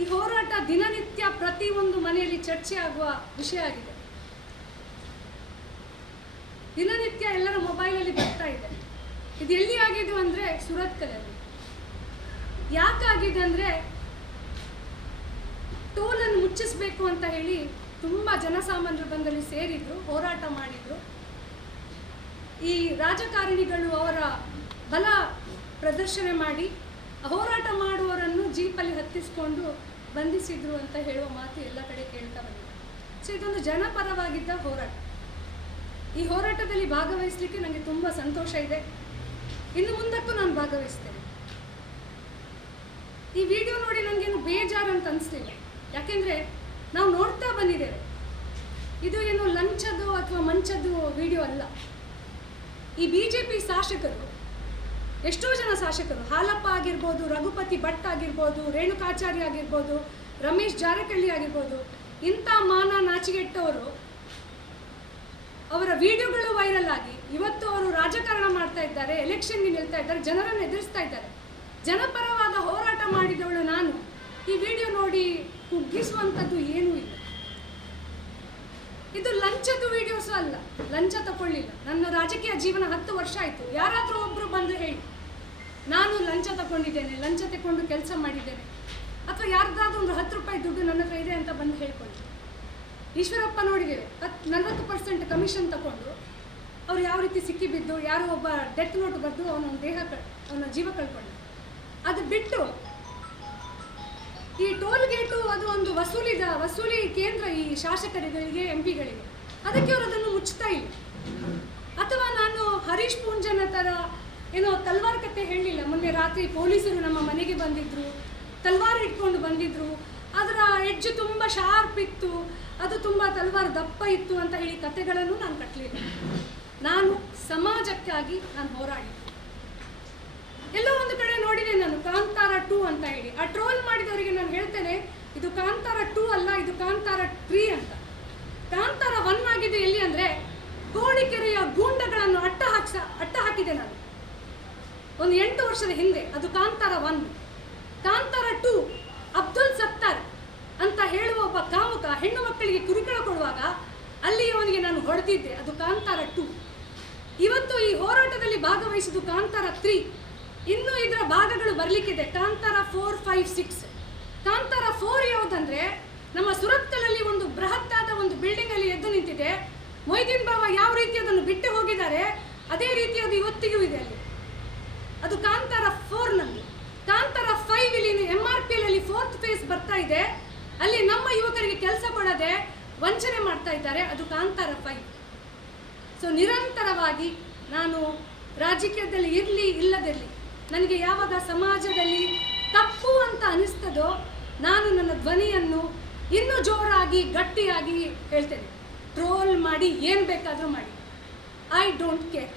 ಈ ಹೋರಾಟ ದಿನನಿತ್ಯ ಪ್ರತಿಯೊಂದು ಮನೆಯಲ್ಲಿ ಚರ್ಚೆ ಆಗುವ ವಿಷಯ ಆಗಿದೆ. ದಿನನಿತ್ಯ ಎಲ್ಲರ ಮೊಬೈಲಲ್ಲಿ ಬರ್ತಾ ಇದೆ. ಇದು ಎಲ್ಲಿ ಆಗಿದೆ ಅಂದರೆ ಸುರತ್ಕಲಲ್ಲಿ. ಯಾಕಾಗಿದೆ ಅಂದರೆ ಟೋಲನ್ನು ಮುಚ್ಚಿಸಬೇಕು ಅಂತ ಹೇಳಿ ತುಂಬ ಜನಸಾಮಾನ್ಯರು ಬಂದಲ್ಲಿ ಸೇರಿದ್ರು, ಹೋರಾಟ ಮಾಡಿದ್ರು. ಈ ರಾಜಕಾರಣಿಗಳು ಅವರ ಬಲ ಪ್ರದರ್ಶನ ಮಾಡಿ ಹೋರಾಟ ಮಾಡುವವರನ್ನು ಜೀಪಲ್ಲಿ ಹತ್ತಿಸ್ಕೊಂಡು ಬಂಧಿಸಿದ್ರು ಅಂತ ಹೇಳುವ ಮಾತು ಎಲ್ಲ ಕಡೆ ಕೇಳ್ತಾ ಬಂದಿದೆ. ಸೊ ಇದೊಂದು ಜನಪರವಾಗಿದ್ದ ಹೋರಾಟ. ಈ ಹೋರಾಟದಲ್ಲಿ ಭಾಗವಹಿಸಲಿಕ್ಕೆ ನನಗೆ ತುಂಬ ಸಂತೋಷ ಇದೆ. ಇನ್ನು ಮುಂದಕ್ಕೂ ನಾನು ಭಾಗವಹಿಸ್ತೇನೆ. ಈ ವಿಡಿಯೋ ನೋಡಿ ನನಗೇನು ಬೇಜಾರು ಅಂತ ಅನಿಸ್ತಿಲ್ಲ. ಯಾಕೆಂದರೆ ನಾವು ನೋಡ್ತಾ ಬಂದಿದ್ದೇವೆ, ಇದು ಏನು ಲಂಚದ್ದು ಅಥವಾ ಮಂಚದ್ದು ವಿಡಿಯೋ ಅಲ್ಲ. ಈ BJP ಶಾಸಕರು, ಎಷ್ಟೋ ಜನ ಶಾಸಕರು, ಹಾಲಪ್ಪ ಆಗಿರ್ಬೋದು, ರಘುಪತಿ ಭಟ್ ಆಗಿರ್ಬೋದು, ರೇಣುಕಾಚಾರ್ಯ ಆಗಿರ್ಬೋದು, ರಮೇಶ್ ಜಾರಕಿಹೊಳಿ ಆಗಿರ್ಬೋದು, ಇಂಥ ಮಾನ ನಾಚಿಗೆಟ್ಟವರು ಅವರ ವಿಡಿಯೋಗಳು ವೈರಲ್ ಆಗಿ ಇವತ್ತು ಅವರು ರಾಜಕಾರಣ ಮಾಡ್ತಾ ಇದ್ದಾರೆ, ಎಲೆಕ್ಷನ್ಗೆ ನಿಲ್ತಾ ಇದ್ದಾರೆ, ಜನರನ್ನು ಎದುರಿಸ್ತಾ ಇದ್ದಾರೆ. ಜನಪರವಾದ ಹೋರಾಟ ಮಾಡಿದವಳು ನಾನು. ಈ ವಿಡಿಯೋ ನೋಡಿ ಕುಗ್ಗಿಸುವಂಥದ್ದು ಏನೂ ಇಲ್ಲ. ಇದು ಲಂಚದ ವಿಡಿಯೋಸು ಅಲ್ಲ, ಲಂಚ ತಗೊಳ್ಳಿಲ್ಲ. ನನ್ನ ರಾಜಕೀಯ ಜೀವನ 10 ವರ್ಷ ಆಯಿತು. ಯಾರಾದರೂ ಒಬ್ಬರು ಬಂದು ಹೇಳಿ ನಾನು ಲಂಚ ತಗೊಂಡಿದ್ದೇನೆ, ಲಂಚ ತಗೊಂಡು ಕೆಲಸ ಮಾಡಿದ್ದೇನೆ, ಅಥವಾ ಯಾರ್ದಾದ್ರೂ ಒಂದು 10 ರೂಪಾಯಿ ದುಡ್ಡು ನನ್ನ ಹತ್ರ ಇದೆ ಅಂತ ಬಂದು ಹೇಳ್ಕೊಳ್ಳಿ. ಈಶ್ವರಪ್ಪ ನೋಡಿದ್ದೇವೆ, 40% ಕಮಿಷನ್ ತಗೊಂಡು ಅವ್ರು ಯಾವ ರೀತಿ ಸಿಕ್ಕಿಬಿದ್ದು, ಯಾರೋ ಒಬ್ಬ ಡೆತ್ ನೋಟ್ ಬರೆದು ಅವನ ಜೀವ ಕಳ್ಕೊಂಡ. ಅದು ಬಿಟ್ಟು ಈ ಟೋಲ್ ಗೇಟು ಅದು ಒಂದು ವಸೂಲಿ ಕೇಂದ್ರ ಈ ಶಾಸಕರುಗಳಿಗೆ, MP ಗಳಿಗೆ. ಅದಕ್ಕೆ ಅವರು ಅದನ್ನು ಮುಚ್ಚುತ್ತಾ ಇಲ್ಲ. ಅಥವಾ ನಾನು ಹರೀಶ್ ಪೂಂಜನ ಥರ ಏನೋ ತಲ್ವಾರ್ ಕತೆ ಹೇಳಲಿಲ್ಲ. ಮೊನ್ನೆ ರಾತ್ರಿ ಪೊಲೀಸರು ನಮ್ಮ ಮನೆಗೆ ಬಂದಿದ್ದರು, ತಲ್ವಾರ್ ಇಟ್ಕೊಂಡು ಬಂದಿದ್ದರು, ಅದರ ಎಡ್ಜು ತುಂಬ ಶಾರ್ಪ್ ಇತ್ತು, ಅದು ತುಂಬ ತಲ್ವಾರ್ ದಪ್ಪ ಇತ್ತು ಅಂತ ಹೇಳಿ ಕತೆಗಳನ್ನು ನಾನು ಕಟ್ಟಲಿಲ್ಲ. ನಾನು ಸಮಾಜಕ್ಕಾಗಿ ನಾನು ಹೋರಾಡಿದ್ದೆ. ಎಲ್ಲೋ ಒಂದು ಕಡೆ ನೋಡಿದೆ ನಾನು ಕಾಂತಾರ 2 ಅಂತ ಹೇಳಿ. ಆ ಟ್ರೋಲ್ ಮಾಡಿದವರಿಗೆ ನಾನು ಹೇಳ್ತೇನೆ, ಇದು ಕಾಂತಾರ 2 ಅಲ್ಲ, ಇದು ಕಾಂತಾರ 3 ಅಂತ. ಕಾಂತಾರ 1 ಆಗಿದೆ ಎಲ್ಲಿ ಅಂದರೆ ಕೋಣಿಕೆರೆಯ ಗೂಂಡಗಳನ್ನು ಅಟ್ಟ ಹಾಕಿದೆ ನಾನು ಒಂದು 8 ವರ್ಷದ ಹಿಂದೆ. ಅದು ಕಾಂತಾರ 1. ಕಾಂತಾರ 2 ಅಬ್ದುಲ್ ಸತ್ತಾರ್ ಅಂತ ಹೇಳುವ ಒಬ್ಬ ಕಾಮುಕ ಹೆಣ್ಣು ಮಕ್ಕಳಿಗೆ ಕಿರುಕುಳ ಕೊಡುವಾಗ ಅಲ್ಲಿ ಅವನಿಗೆ ನಾನು ಹೊಡೆದಿದ್ದೆ. ಅದು ಕಾಂತಾರ 2. ಇವತ್ತು ಈ ಹೋರಾಟದಲ್ಲಿ ಭಾಗವಹಿಸಿದ್ದು ಕಾಂತಾರ 3. ಇನ್ನು ಇದರ ಭಾಗಗಳು ಬರಲಿಕ್ಕಿದೆ. ಕಾಂತಾರ 4, 5, 6. ಕಾಂತಾರ 4 ಯಾವುದಂದ್ರೆ ನಮ್ಮ ಸುರತ್ಕಲಲ್ಲಿ ಒಂದು ಬೃಹತ್ತಾದ ಒಂದು ಬಿಲ್ಡಿಂಗ್ ಅಲ್ಲಿ ಎದ್ದು ನಿಂತಿದೆ. ಮೊಯ್ದೀನ್ ಬಾವ ಯಾವ ರೀತಿ ಅದನ್ನು ಬಿಟ್ಟು ಹೋಗಿದ್ದಾರೆ ಅದೇ ರೀತಿ ಅದು ಇವತ್ತಿಗೂ ಇದೆ ಅಲ್ಲಿ. ಅದು ಕಾಂತಾರ 4 ನಲ್ಲಿ. ಕಾಂತಾರ 5 ಇಲ್ಲಿ MRPL ಅಲ್ಲಿ 4th ಫೇಸ್ ಬರ್ತಾ ಇದೆ. ಅಲ್ಲಿ ನಮ್ಮ ಯುವಕರಿಗೆ ಕೆಲಸ ಕೊಡದೆ ವಂಚನೆ ಮಾಡ್ತಾ ಇದ್ದಾರೆ. ಅದು ಕಾಂತಾರ 5. ಸೊ ನಿರಂತರವಾಗಿ ನಾನು ರಾಜಕೀಯದಲ್ಲಿ ಇರಲಿ ಇಲ್ಲದಿರಲಿ, ನನಗೆ ಯಾವಾಗ ಸಮಾಜದಲ್ಲಿ ತಪ್ಪು ಅಂತ ಅನಿಸ್ತದೋ ನಾನು ನನ್ನ ಧ್ವನಿಯನ್ನು ಇನ್ನೂ ಜೋರಾಗಿ ಗಟ್ಟಿಯಾಗಿ ಹೇಳ್ತೇನೆ. ಟ್ರೋಲ್ ಮಾಡಿ ಏನು ಬೇಕಾದರೂ ಮಾಡಿ, ಐ ಡೋಂಟ್ ಕೇರ್.